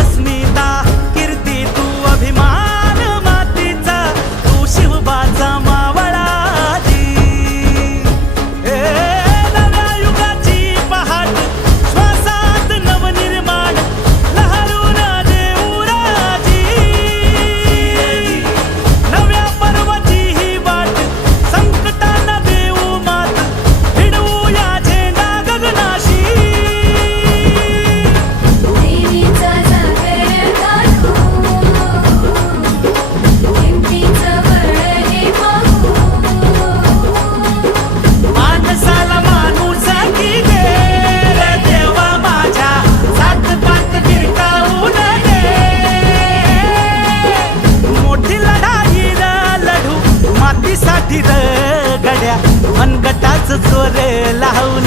अस्मिता कीर्ती तू अभिमान मातीचा तू शिवबाचा मावळाजी नव्या युगाची पहाट श्वासात नवनिर्माण लहरून देऊ राजी नव्या पर्वाची ही वाट संकटांना देऊ मात भिडवू या झेंडा गगनाशी देवीचा जागर काढू हिमतीचं बळ हे पाहू माणसाला माणूस की दे रे देवा माझ्या सात पात गिरकावून दे मोठी लढाई लढू मातीसाठी र गड्या मनगटाच जोर लावून